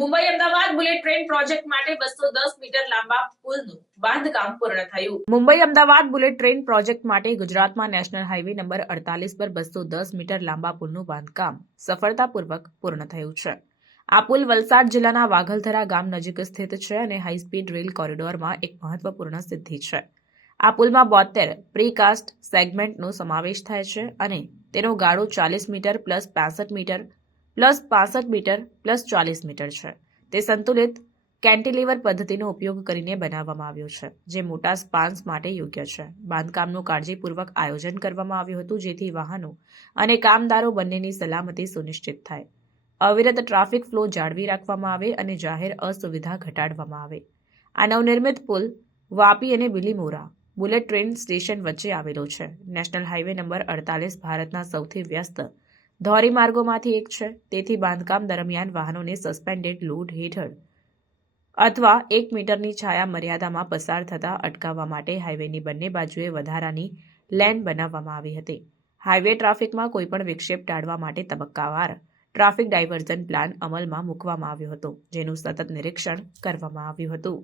Mumbai Ahmedabad bullet train project માટે બસો દસ મીટર લાંબા પુલનું બાંધકામ પૂર્ણ થયું. Mumbai Ahmedabad bullet train project માટે ગુજરાતમાં નેશનલ હાઈવે નંબર અડતાલીસ પર બસો દસ મીટર લાંબા પુલનું બાંધકામ સફળતાપૂર્વક પૂર્ણ થયું છે. આ પુલ વલસાડ જિલ્લાના વાઘલધરા ગામ નજીક સ્થિત છે અને હાઈસ્પીડ રેલ કોરિડોરમાં એક મહત્વપૂર્ણ સિદ્ધિ છે. આ પુલમાં બોતેર પ્રીકાસ્ટ સેગમેન્ટનો સમાવેશ થાય છે અને તેનો ગાળો ચાલીસ મીટર પ્લસ પાસઠ મીટર પ્લસ પાસઠ મીટર પ્લસ ચાલીસ મીટર છે. તે સંતુલિત કેન્ટિલીવર પદ્ધતિનો ઉપયોગ કરીને બનાવવામાં આવ્યો છે, જે મોટા સ્પાન્સ માટે યોગ્ય છે. બાંધકામનું કાળજીપૂર્વક આયોજન કરવામાં આવ્યું હતું, જેથી વાહનો અને કામદારો બંનેની સલામતી સુનિશ્ચિત થાય. અવિરત ટ્રાફિક ફ્લો જાળવી રાખવામાં આવે અને જાહેર અસુવિધા ઘટાડવામાં આવે. આ નવનિર્મિત પુલ વાપી અને બિલીમોરા બુલેટ ટ્રેન સ્ટેશન વચ્ચે આવેલો છે. નેશનલ હાઈવે નંબર અડતાલીસ ભારતના સૌથી વ્યસ્ત ધોરીમાર્ગોમાંથી એક છે. તેથી બાંધકામ દરમિયાન વાહનોને સસ્પેન્ડેડ લોડ હેઠળ અથવા એક મીટરની છાયા મર્યાદામાં પસાર થતા અટકાવવા માટે હાઇવેની બંને બાજુએ વધારાની લેન બનાવવામાં આવી હતી. હાઇવે ટ્રાફિકમાં કોઈપણ વિક્ષેપ ટાળવા માટે તબક્કાવાર ટ્રાફિક ડાયવર્ઝન પ્લાન અમલમાં મૂકવામાં આવ્યો હતો, જેનું સતત નિરીક્ષણ કરવામાં આવ્યું હતું.